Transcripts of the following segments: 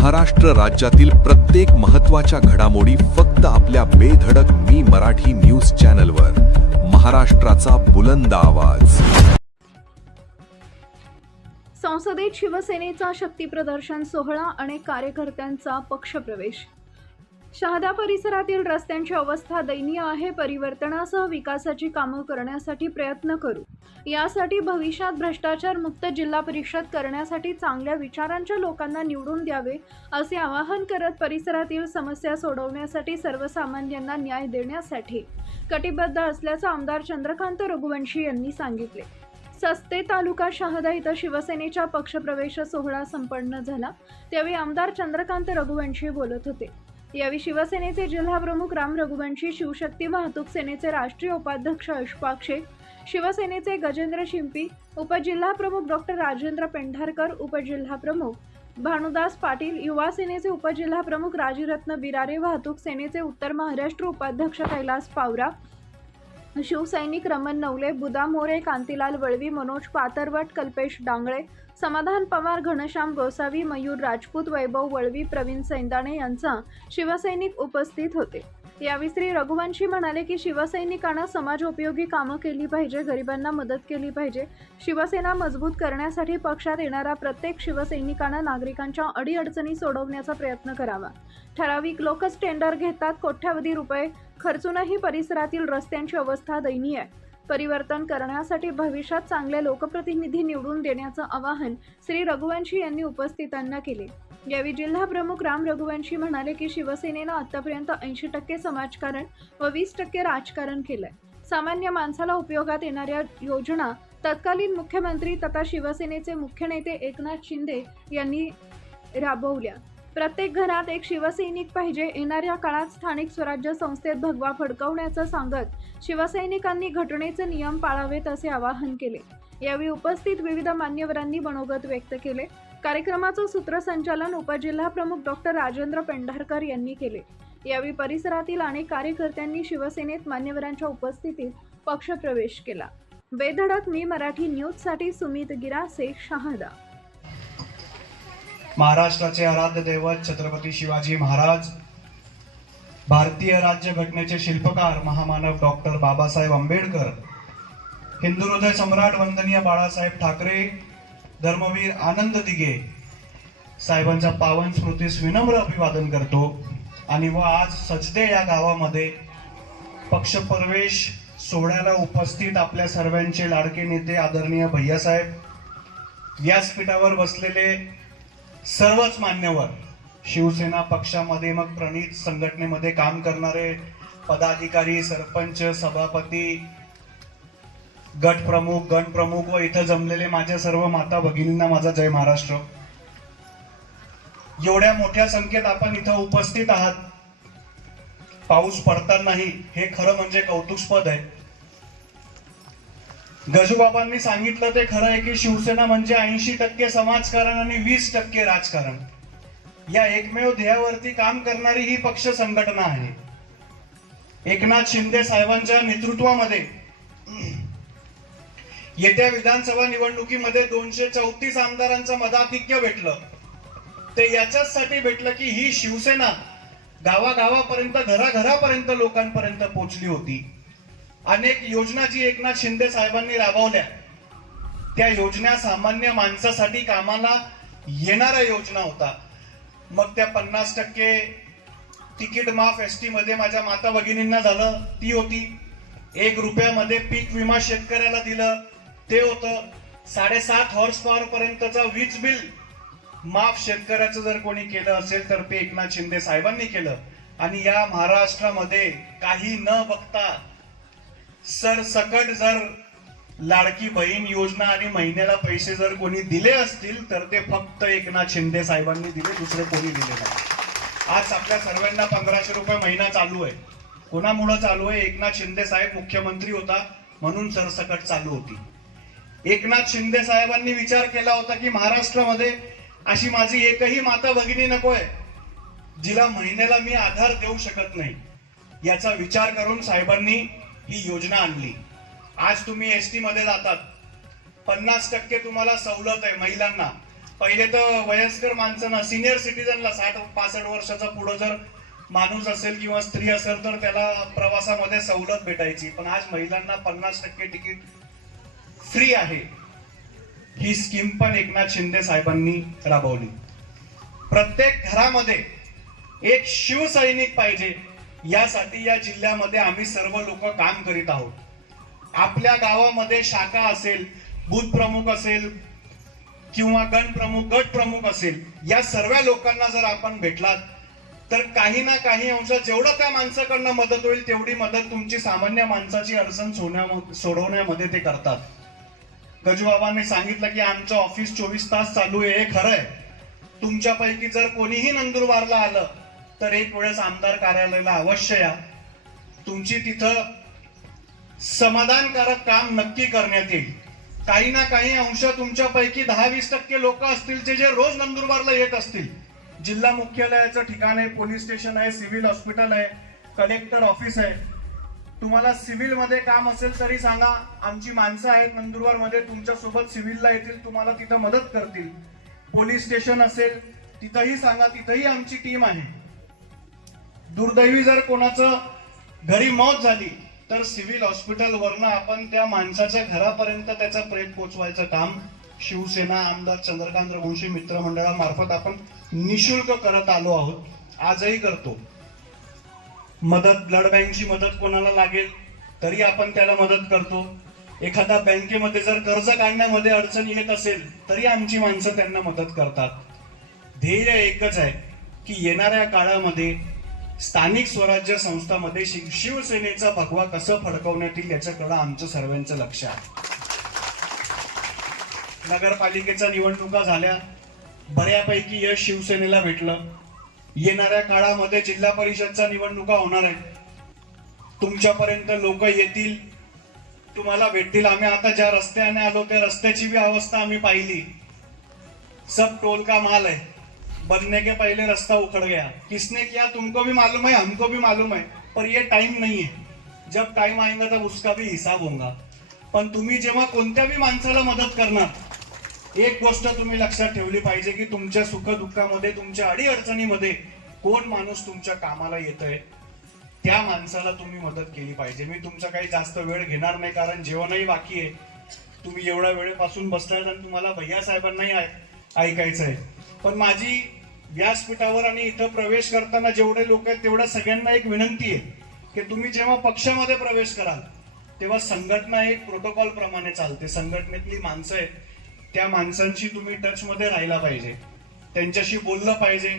महाराष्ट्र राज्यातील प्रत्येक महत्त्वाच्या घडामोडी फक्त आपल्या बेधडक मी मराठी न्यूज चॅनलवर. महाराष्ट्राचा बुलंद आवाज. संसदेत शिवसेनेचा शक्तीप्रदर्शन सोहळा आणि कार्यकर्त्यांचा पक्षप्रवेश. शहादा परिसरातील रस्त्यांची अवस्था दयनीय आहे. परिवर्तनासह विकासाची कामं करण्यासाठी प्रयत्न करू. यासाठी भविष्यात भ्रष्टाचार मुक्त जिल्हा परिषद करण्यासाठी चांगल्या विचारांच्या लोकांना निवडून द्यावे असे आवाहन करत परिसरातील समस्या सोडवण्यासाठी सर्वसामान्यांना न्याय देण्यासाठी कटिबद्ध असल्याचं आमदार चंद्रकांत रघुवंशी यांनी सांगितले. सस्ते तालुका शहादा इथं शिवसेनेचा पक्षप्रवेश सोहळा संपन्न झाला. त्यावेळी आमदार चंद्रकांत रघुवंशी बोलत होते. यावेळी शिवसेनेचे जिल्हा प्रमुख राम रघुवंशी, शिवशक्ती वाहतूक सेनेचे राष्ट्रीय उपाध्यक्ष अशफाक शेख, शिवसेनेचे गजेंद्र शिंपी, उपजिल्हा प्रमुख डॉक्टर राजेंद्र पेंढारकर, उपजिल्हा प्रमुख भानुदास पाटील, युवा सेनेचे उपजिल्हा प्रमुख राजीरत्न बिरारे, वाहतूक सेनेचे उत्तर महाराष्ट्र उपाध्यक्ष कैलास पावरा, शिवसैनिक रमण नवले, बुदा मोरे, कांतीलाल वळवी, मनोज पातरवट, कल्पेश डांगळे, समाधान पवार, घनश्याम गोसावी, मयूर राजपूत, वैभव वळवी, प्रवीण सैंदाणे यांचा शिवसैनिक उपस्थित होते. यावेळी श्री रघुवंशी म्हणाले की शिवसैनिकांना समाजोपयोगी कामं केली पाहिजे, गरिबांना मदत केली पाहिजे. शिवसेना मजबूत करण्यासाठी पक्षात येणाऱ्या प्रत्येक शिवसैनिकांना नागरिकांच्या अडीअडचणी सोडवण्याचा प्रयत्न करावा. ठराविक लोकच टेंडर घेतात. कोट्यावधी रुपये खर्चूनही परिसरातील रस्त्यांची अवस्था दयनीय आहे. परिवर्तन करण्यासाठी भविष्यात चांगले लोकप्रतिनिधी निवडून देण्याचं आवाहन श्री रघुवंशी यांनी उपस्थितांना केले. यावेळी जिल्हा प्रमुख राम रघुवंशी म्हणाले की शिवसेनेनं आतापर्यंत 80% समाजकारण व 20% राजकारण केलंय. सामान्य माणसाला उपयोगात येणाऱ्या योजना तत्कालीन मुख्यमंत्री तथा शिवसेनेचे मुख्य नेते एकनाथ शिंदे यांनी राबवल्या. प्रत्येक घरात एक शिवसैनिक पाहिजे. येणाऱ्या काळात स्थानिक स्वराज्य संस्थेत भगवा फडकवण्याचं सांगत शिवसैनिकांनी घटनेचे नियम पाळावेत असे आवाहन केले. यावेळी उपस्थित विविध मान्यवरांनी मनोगत व्यक्त केले. कार्यक्रमाचं सूत्रसंचालन उपजिल्हा प्रमुख डॉक्टर राजेंद्र पेंढारकर यांनी केले. यावेळी परिसरातील अनेक कार्यकर्त्यांनी शिवसेनेत मान्यवरांच्या उपस्थितीत पक्षप्रवेश केला. बेधडक मी मराठी न्यूजसाठी सुमित गिरासे, शहादा. महाराष्ट्राचे आराध्य दैवत छत्रपती शिवाजी महाराज, भारतीय राज्यघटनेचे शिल्पकार महामानव डॉक्टर बाबासाहेब आंबेडकर, हिंदू हृदय सम्राट वंदनीय बाळासाहेब ठाकरे, धर्मवीर आनंद दिघे साहेबांच्या पावन स्मृतीस विनम्र अभिवादन करतो. आणि व आज सचदे या गावामध्ये पक्षप्रवेश सोहळ्याला उपस्थित आपल्या सर्वांचे लाडके नेते आदरणीय भैयासाहेब, व्यासपीठावर बसलेले सर्वच मान्यवर, शिवसेना पक्षामध्ये मग प्रणित संघटनेमध्ये काम करणारे पदाधिकारी, सरपंच, सभापती, गट प्रमुख, गण प्रमुख व इथं जमलेले माझ्या सर्व माता भगिनींना माझा जय महाराष्ट्र. एवढ्या मोठ्या संख्येत आपण इथं उपस्थित आहात. पाऊस पडतानाही हे खरं म्हणजे कौतुकस्पद आहे. गजूबाबांनी सांगितलं ते खरं आहे की शिवसेना म्हणजे 80% समाजकारण आणि 20% राजकारण. या एकमेव ध्येयावरती काम करणारी ही पक्ष संघटना आहे. एकनाथ शिंदे साहेबांच्या नेतृत्वामध्ये येत्या विधानसभा निवडणुकीमध्ये 234 आमदारांचं मताधिक्य भेटलं. ते याच्यासाठी भेटलं की ही शिवसेना गावागावापर्यंत, घराघरापर्यंत लोकांपर्यंत पोहोचली होती. अनेक योजना जी एकनाथ शिंदे साहेबांनी राबवल्या, त्या योजना सामान्य माणसासाठी कामाला येणाऱ्या योजना होता. मग त्या 50% तिकीट माफ एसटी मध्ये माझ्या माता भगिनींना झालं, ती होती. 1 रुपयामध्ये पीक विमा शेतकऱ्याला दिलं, ते होतं. 7.5 हॉर्स पॉवर पर्यंतचा वीज बिल माफ शेतकऱ्याचं जर कोणी केलं असेल तर ते एकनाथ शिंदे साहेबांनी केलं. आणि या महाराष्ट्रामध्ये काही न बघता सरसकट जर लाडकी बहीण योजना आणि महिन्याला पैसे जर कोणी दिले असतील तर ते फक्त एकनाथ शिंदे साहेबांनी दिले, दुसरे कोणी दिले नाही. आज आपल्या सर्वांना 1500 रुपये महिना चालू आहे. कोणामुळे चालू आहे? एकनाथ शिंदे साहेब मुख्यमंत्री होता म्हणून सरसकट चालू होती. एकनाथ शिंदे साहेबांनी विचार केला होता की महाराष्ट्रामध्ये अशी माझी एकही माता भगिनी नकोय जिला महिन्याला मी आधार देऊ शकत नाही. याचा विचार करून साहेबांनी ही योजना आणली. आज तुम्ही एसटी मध्ये जातात, 50% तुम्हाला सवलत आहे महिलांना. पहिले तर वयस्कर माणसांना, सिनियर सिटीजनला 60-65 वर्षाचा पुढे जर माणूस असेल किंवा स्त्री असेल तर त्याला प्रवासामध्ये सवलत भेटायची, पण आज महिलांना 50% तिकीट फ्री आहे. ही स्कीम पण एकनाथ शिंदे साहेबांनी राबवली. प्रत्येक घरामध्ये एक शिवसैनिक पाहिजे, यासाठी या जिल्ह्यामध्ये आम्ही सर्व लोक काम करीत आहोत. आपल्या गावामध्ये शाखा असेल, बूथ प्रमुख असेल किंवा गट प्रमुख असेल, या सर्व लोकांना जर आपण भेटलात तर काही ना काही अंशात जेवढं त्या माणसाकडनं मदत होईल तेवढी मदत तुमची सामान्य माणसाची अडचण सोडवण्यामध्ये ते करतात. गजूबाबांनी सांगितलं की आमचं ऑफिस 24 तास चालू आहे, हे खरं आहे. तुमच्यापैकी जर कोणीही नंदुरबारला आलं तर एक वेळेस आमदार कार्यालयाला अवश्य या. तुमची तिथं समाधानकारक काम नक्की करण्यात येईल. काही ना काही अंश तुमच्यापैकी 10-20% लोक असतील जे रोज नंदुरबारला येत असतील. जिल्हा मुख्यालयाचं ठिकाण आहे, पोलीस स्टेशन आहे, सिव्हिल हॉस्पिटल आहे, कलेक्टर ऑफिस आहे. तुम्हाला सिव्हिल मध्ये काम असेल तरी सांगा, आमची माणसं आहेत नंदुरबार मध्ये, तुमच्या सोबत सिव्हिलला येतील, तुम्हाला तिथं मदत करतील. पोलीस स्टेशन असेल तिथंही सांगा, तिथंही आमची टीम आहे. दुर्दैवी जर कोणाचं घरी मौत झाली तर सिव्हिल हॉस्पिटल वरनं आपण त्या माणसाच्या घरापर्यंत त्याचा प्रेत पोचवायचं काम शिवसेना आमदार चंद्रकांत रघुवंशी मित्रमंडळामार्फत आपण निशुल्क करत आलो आहोत, आजही करतो. मदत, ब्लड बँकची मदत कोणाला लागेल तरी आपण त्याला मदत करतो. एखादा बँकेमध्ये जर कर्ज काढण्यामध्ये अडचण येत असेल तरी आमची माणसं त्यांना मदत करतात. ध्येय एकच आहे की येणाऱ्या काळामध्ये स्थानिक स्वराज्य संस्थांमध्ये शिवसेनेचा भगवा कसं फडकवण्यात येईल याच्याकडे आमचं सर्वांचं लक्ष आहे. नगरपालिकेच्या निवडणुका झाल्या, बऱ्यापैकी यश शिवसेनेला भेटलं. येणाऱ्या काळामध्ये जिल्हा परिषदच्या निवडणुका होणार आहेत. तुमच्यापर्यंत लोक येतील, तुम्हाला भेटतील. आम्ही आता ज्या रस्त्याने आलो त्या रस्त्याची भी अवस्था आम्ही पाहिली. सब टोल का माल है, बनने के पहले रास्ता उखड़ गया. किसने किया तुमको भी मालूम है, हमको भी मालूम है, पर ये टाइम नहीं है. जब टाइम आएगा तब उसका भी हिसाब होगा. पण तुम्ही जेव्हा कोणत्या भी माणसाला मदत करणार, एक गोष्ट तुम्ही लक्षात ठेवली पाहिजे की तुमच्या सुखदुःखामध्ये, तुमच्या अडीअडचणीमध्ये कोण माणूस तुमच्या कामाला येतोय त्या माणसाला तुम्ही मदत केली पाहिजे. मी तुमचा काही जास्त वेळ घेणार नाही, कारण जेवणही बाकी आहे. तुम्ही एवढ्या वेळेपासून बसलाय आणि तुम्हाला भैया साहेबांनाही ऐकायचं आहे. पण माझी व्यासपीठावर आणि इथं प्रवेश करताना जेवढे लोक आहेत तेवढ्या सगळ्यांना एक विनंती आहे की तुम्ही जेव्हा पक्षामध्ये प्रवेश कराल तेव्हा संघटना एक प्रोटोकॉल प्रमाणे चालते. संघटनेतली माणसं आहेत, त्या माणसांशी तुम्ही टच मध्ये राहिला पाहिजे, त्यांच्याशी बोललं पाहिजे.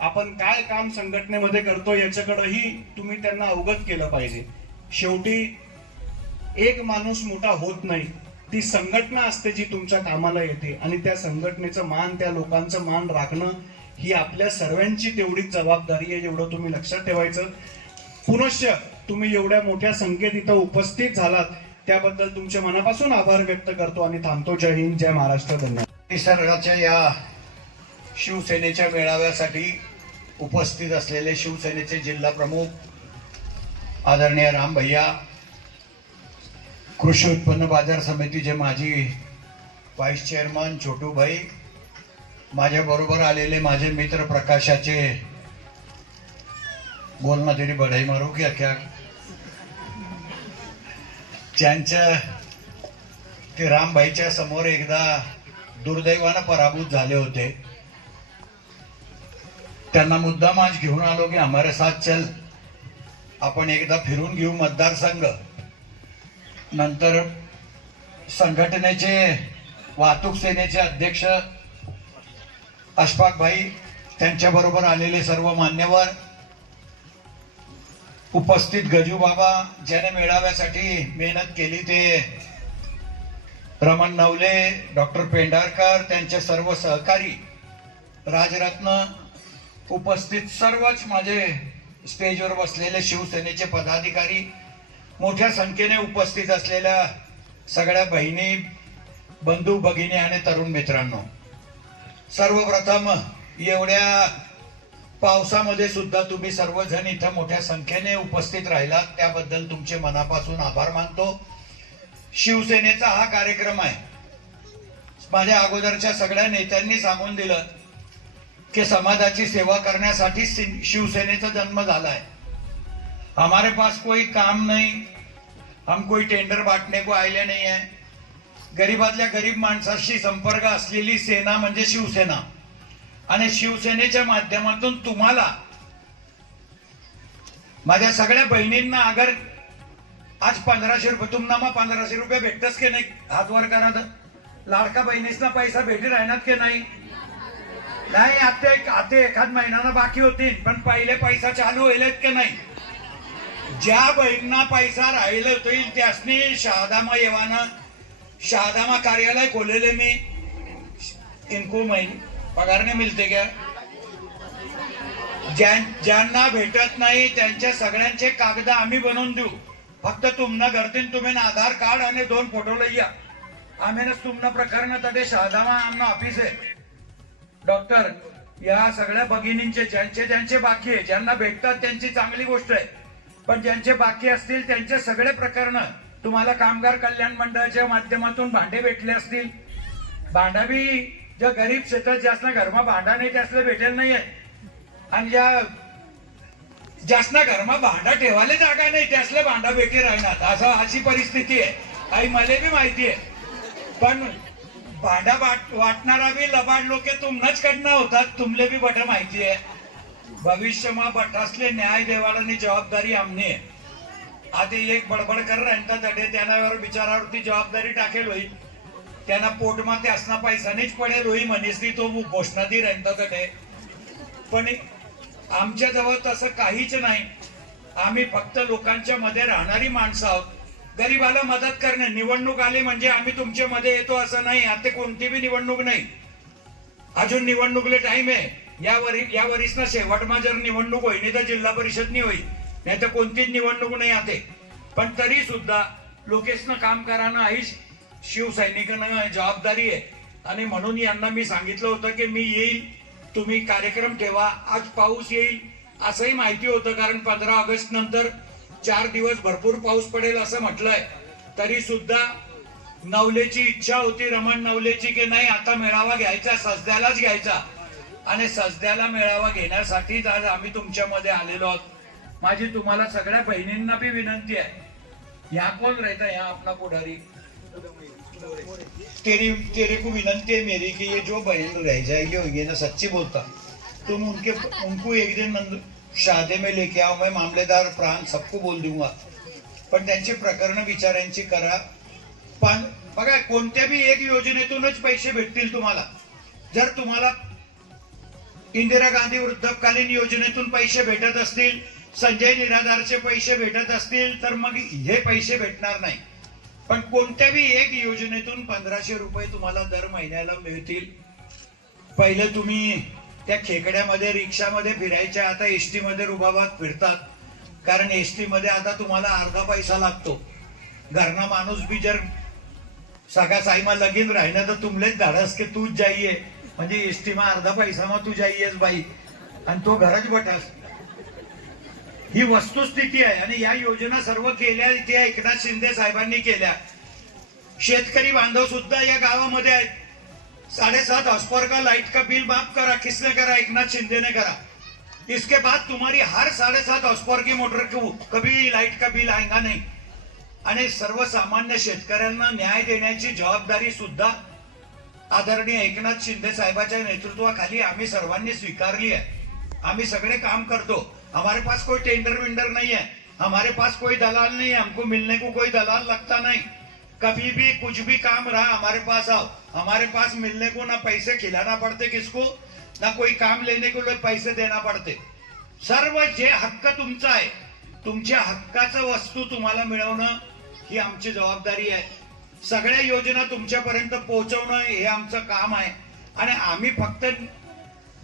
आपण काय काम संघटनेमध्ये करतो याच्याकडेही तुम्ही त्यांना अवगत केलं पाहिजे. शेवटी एक माणूस मोठा होत नाही, ती संघटना असते जी तुमच्या कामाला येते आणि त्या संघटनेचं मान, त्या लोकांचं मान राखणं ही आपल्या सर्वांची तेवढीच जबाबदारी आहे, एवढं तुम्ही लक्षात ठेवायचं. पुनश्च तुम्ही एवढ्या मोठ्या संख्येत इथं उपस्थित झालात त्याबद्दल तुमच्या मनापासून आभार व्यक्त करतो आणि थांबतो. जय हिंद, जय महाराष्ट्र, धन्यवाद. निसर्गाच्या या शिवसेनेच्या मेळाव्यासाठी उपस्थित असलेले शिवसेनेचे जिल्हा प्रमुख आदरणीय राम भैया, कृषी उत्पन्न बाजार समितीचे माजी व्हाईस चेअरमन छोटू भाई, माझ्या बरोबर आलेले माझे मित्र प्रकाशाचे, बोलना तेरी बढाई मारू क्या क्या, त्यांच्या ते रामभाईच्या समोर एकदा दुर्दैवानं पराभूत झाले होते. त्यांना मुद्दाम आज घेऊन आलो की हमारे साथ चल, आपण एकदा फिरून घेऊ मतदारसंघ. नंतर संघटनेचे वाहतूक सेनेचे अध्यक्ष अशफाक भाई, त्यांच्या बरोबर आलेले सर्व मान्यवर उपस्थित, गजू बाबा ज्याने मेळाव्यासाठी मेहनत केली ते रमण नवले, डॉक्टर पेंढारकर, त्यांचे सर्व सहकारी, राजरत्न, उपस्थित सर्वच माझे स्टेजवर बसलेले शिवसेनेचे पदाधिकारी, मोठ्या संख्येने उपस्थित असलेल्या सगळ्या बहिणी, बंधू भगिनी आणि तरुण मित्रांनो, सर्वप्रथम एवढ्या पावसामध्ये सुद्धा तुम्ही सर्वजण इथं मोठ्या संख्येने उपस्थित राहिलात त्याबद्दल तुमचे मनापासून आभार मानतो. शिवसेनेचा हा कार्यक्रम आहे. माझ्या अगोदरच्या सगळ्या नेत्यांनी सांगून दिलं की समाजाची सेवा करण्यासाठी शिवसेनेचा जन्म झालाय. हमारे पास कोई काम नहीं, हम कोई टेंडर बांटने को आले नहीं है. गरीबातल्या गरीब माणसाशी संपर्क असलेली सेना म्हणजे शिवसेना. आणि शिवसेनेच्या माध्यमातून तुम्हाला, माझ्या सगळ्या बहिणींना अगर आज 1500 रुपये तुम्हाला 1500 रुपये भेटतच की नाही? हात वर करा. लाडका बहिणीसना पैसा भेटी राहणार की नाही? नाही, आता एखाद महिन्यानं बाकी होतील, पण पहिले पैसा चालू होईल की नाही? ज्या बहिणींना पैसा राहिला होईल त्यासनी शहादामा येवानं शहादामा कार्यालय खोलेले मी. इनको पगार नाही मिळते क्या? ज्यांना भेटत नाही त्यांच्या सगळ्यांचे कागद आम्ही बनवून देऊ. फक्त तुमनं घरतीन तुम्ही आधार कार्ड आणि 2 फोटो लई या. आम्हीच तुमनं प्रकरण तडे शहादामा आमनं ऑफिस आहे. डॉक्टर या सगळ्या भगिनींचे ज्यांचे बाकी आहे, ज्यांना भेटतात त्यांची चांगली गोष्ट आहे, पण ज्यांचे बाकी असतील त्यांचे सगळे प्रकरण तुम्हाला कामगार कल्याण मंडळाच्या माध्यमातून भांडे भेटले असतील. भांडा बी ज्या गरीब शेतात ज्यासना घरमा भांडा नाही त्यासला भेटेल नाहीये, आणि ज्यासना घरमा भांडा ठेवायला जागा नाही त्यासला भांडा भेटी राहणार. अशी परिस्थिती आहे. काही मला बी माहिती आहे. पण भांडा वाटणारा बी लबाड लोक तुमनंच कडनं होतात. तुमले बी बट माहिती आहे. भविष्यमा बठासले न्याय देवाळानी जबाबदारी आमने आहे. आता एक बडबड कर राहता तडे त्यानावर बिचारावरती जबाबदारी टाकेल होईल. त्यांना पोटमा ते असना पैसानेच पडेल होई म्हणेसनी तो घोषणाती राहता तडे. पण आमच्या जवळ तसं काहीच नाही. आम्ही फक्त लोकांच्या मध्ये राहणारी माणसं आहोत. गरीबाला मदत करणे. निवडणूक आली म्हणजे आम्ही तुमच्या मध्ये येतो असं नाही. आता कोणती बी निवडणूक नाही. अजून निवडणुकीला टाइम आहे. या वरीस ना शेवटमा जर निवडणूक होईनी तर जिल्हा परिषद नाही होईल, नाही तर कोणतीच निवडणूक नाही आते. पण तरी सुद्धा लोकेशनं काम करानं ही शिवसैनिकांना जबाबदारी आहे. आणि म्हणून यांना मी सांगितलं होतं की मी येईल, तुम्ही कार्यक्रम ठेवा. आज पाऊस येईल असंही माहिती होतं, कारण 15 ऑगस्ट नंतर 4 दिवस भरपूर पाऊस पडेल असं म्हटलंय. तरी सुद्धा नवलेची इच्छा होती, रमण नवलेची, की नाही आता मेळावा घ्यायचा, सजद्यालाच घ्यायचा. आणि सजद्याला मेळावा घेण्यासाठीच आज आम्ही तुमच्यामध्ये आलेलो आहोत. माझी तुम्हाला सगळ्या बहिणींना बी विनंती आहे. ह्या कोण रहता यहाँ अपना पुढारी? तेरे को विनंती है मेरी कि ये जो बहन रह जाएगी होगी ना, सच्ची बोलता, तुम उनको एक दिन शादी में लेके आओ. मैं मामलेदार प्राण सबको बोल दूंगा. पण त्यांची प्रकरण विचारांची करा. पण बघा, कोणत्या बी एक योजनेतूनच पैसे भेटतील तुम्हाला. जर तुम्हाला इंदिरा गांधी वृद्धकालीन योजनेतून पैसे भेटत असतील, संजय निराधारचे पैसे भेटत असतील, तर मग हे पैसे भेटणार नाही. पण कोणत्या बी एक योजनेतून 1500 रुपये तुम्हाला दर महिन्याला मिळतील. पहिले तुम्ही त्या खेकड्यामध्ये रिक्षामध्ये फिरायच्या, आता एसटी मध्ये रुबाबात फिरतात. कारण एसटी मध्ये आता तुम्हाला अर्धा पैसा लागतो. घरना माणूस बी जर सगळ्या साईमा लगीन राहिना तर तुमलेच धाडस की तूच जाईये, म्हणजे एसटी मा अर्धा पैसा मग तू जाईयेस बाई, आणि तो घरच बटास. ही वस्तुस्थिती आहे. आणि या योजना सर्व केल्या त्या एकनाथ शिंदे साहेबांनी केल्या. शेतकरी बांधव सुद्धा या गावामध्ये आहेत. 7.5 हॉर्सपावर का लाइट का बिल माफ करा. किसने करा? एकनाथ शिंदे ने करा. इसके बाद तुम्हारी हर 7.5 हॉर्सपावर की मोटर को कभी लाइट का बिल आएगा नहीं. आणि सर्वसामान्य शेतकऱ्यांना न्याय देण्याची जबाबदारी सुद्धा आदरणीय एकनाथ शिंदे साहेबांच्या नेतृत्वाखाली आम्ही सर्वांनी स्वीकारली आहे. आम्ही सगळे काम करतो. हमारे पास कोई टेंडर वेंडर नहीं है, हमारे पास कोई दलाल नहीं है. हमको मिलने को कोई दलाल लगता नहीं. कभी भी कुछ भी काम रहा हमारे पास आओ. हमारे पास मिलने को ना पैसे खिलाना पड़ते किसको, ना कोई काम लेने को पैसे देना पड़ते. सर्व जे हक्क तुमचा आहे, तुमच्या हक्काचं वस्तू तुम्हाला मिळवणं ही आमची जबाबदारी आहे. सगळ्या योजना तुमच्यापर्यंत पोहोचवणं हे आमचं काम आहे. आणि आम्ही फक्त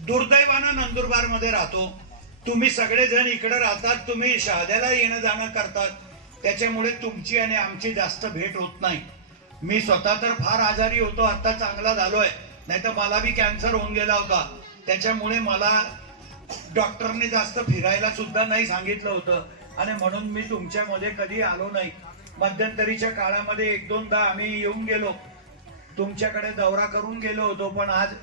दुर्दैवानं नंदुरबार मध्ये राहतो. तुम्ही सगळेजण इकडे राहतात, तुम्ही शहाद्याला येणं जाणं करतात, त्याच्यामुळे तुमची आणि आमची जास्त भेट होत नाही. मी स्वतः तर फार आजारी होतो, आता चांगला झालोय, नाही तर मला बी कॅन्सर होऊन गेला होता. त्याच्यामुळे मला डॉक्टरने जास्त फिरायला सुद्धा नाही सांगितलं होतं. आणि म्हणून मी तुमच्यामध्ये कधी आलो नाही. मध्यंतरीच्या काळामध्ये 1-2दा आम्ही येऊन गेलो. तुमच्याकडे दौरा करून गेलो होतो, पण आज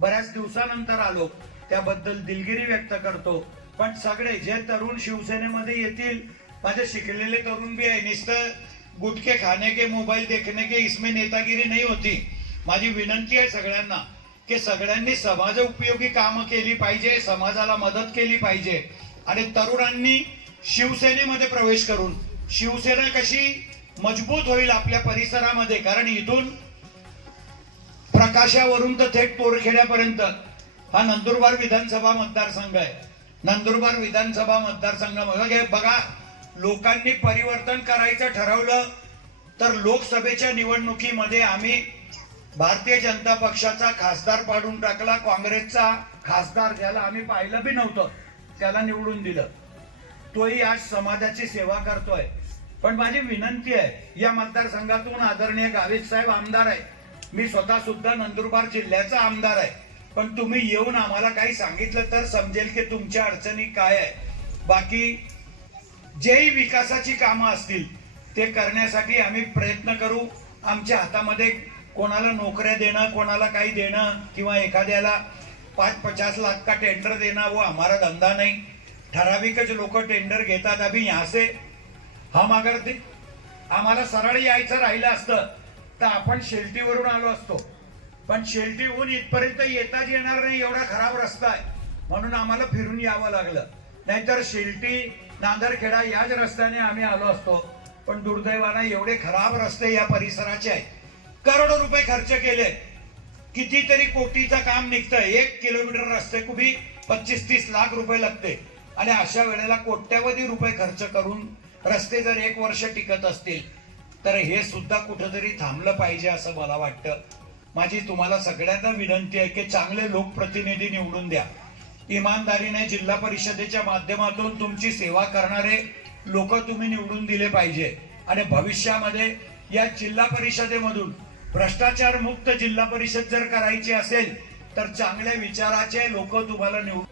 बऱ्याच दिवसानंतर आलो, त्याबद्दल दिलगिरी व्यक्त करतो. पण सगळे जे तरुण शिवसेनेमध्ये येतील, माझे शिकलेले तरुण भी आहे, नुसतं गुटखे खाने के मोबाईल देखने के इसमें नेतागिरी नाही होती. माझी विनंती आहे सगळ्यांना की सगळ्यांनी समाज उपयोगी कामं केली पाहिजे, समाजाला मदत केली पाहिजे आणि तरुणांनी शिवसेनेमध्ये प्रवेश करून शिवसेना कशी मजबूत होईल आपल्या परिसरामध्ये, कारण इथून प्रकाशावरून तर थेट पोरखेड्यापर्यंत हा नंदुरबार विधानसभा मतदारसंघ आहे. नंदुरबार विधानसभा मतदारसंघामध्ये बघा, लोकांनी परिवर्तन करायचं ठरवलं तर लोकसभेच्या निवडणुकीमध्ये आम्ही भारतीय जनता पक्षाचा खासदार पाडून टाकला, काँग्रेसचा खासदार ज्याला आम्ही पाहिलं बी नव्हतं त्याला निवडून दिलं. तोही आज समाजाची सेवा करतोय. पण माझी विनंती आहे, या मतदारसंघातून आदरणीय गावित साहेब आमदार आहे, मी स्वतः सुद्धा नंदुरबार जिल्ह्याचा आमदार आहे, पण तुम्ही येऊन आम्हाला काही सांगितलं तर समजेल की तुमच्या अडचणी काय आहे. बाकी जेही विकासाची कामं असतील ते करण्यासाठी आम्ही प्रयत्न करू. आमच्या हातामध्ये कोणाला नोकऱ्या देणं, कोणाला काही देणं किंवा एखाद्याला 5-50 लाख का टेंडर देना वो हमारा धंदा नहीं. ठराविकच लोक टेंडर घेतात. अभी यहाँ से हम अगर आम्हाला सरळ यायचं राहिलं असतं तर आपण शेल्टीवरून आलो असतो, पण शेल्टीहून इथपर्यंत येताच येणार नाही, एवढा खराब रस्ता आहे, म्हणून आम्हाला फिरून यावं लागलं. नाहीतर शेल्टी नांदरखेडा याच रस्त्याने आम्ही आलो असतो. पण दुर्दैवानं एवढे खराब रस्ते या परिसराचे आहेत. करोडो रुपये खर्च केले, कितीतरी कोटीचं काम निघतंय. 1 किलोमीटर रस्ते को भी 25-30 लाख रुपये लागते आणि अशा वेळेला कोट्यावधी रुपये खर्च करून रस्ते जर 1 वर्ष टिकत असतील तर हे सुद्धा कुठेतरी थांबलं पाहिजे असं मला वाटतं. माझी तुम्हाला सगळ्यांना विनंती आहे की चांगले लोकप्रतिनिधी निवडून द्या. इमानदारीने जिल्हा परिषदेच्या माध्यमातून तुमची सेवा करणारे लोक तुम्ही निवडून दिले पाहिजे आणि भविष्यामध्ये या जिल्हा परिषदेमधून भ्रष्टाचार मुक्त जिल्हा परिषद जर करायची असेल तर चांगल्या विचाराचे लोक तुम्हाला निवडून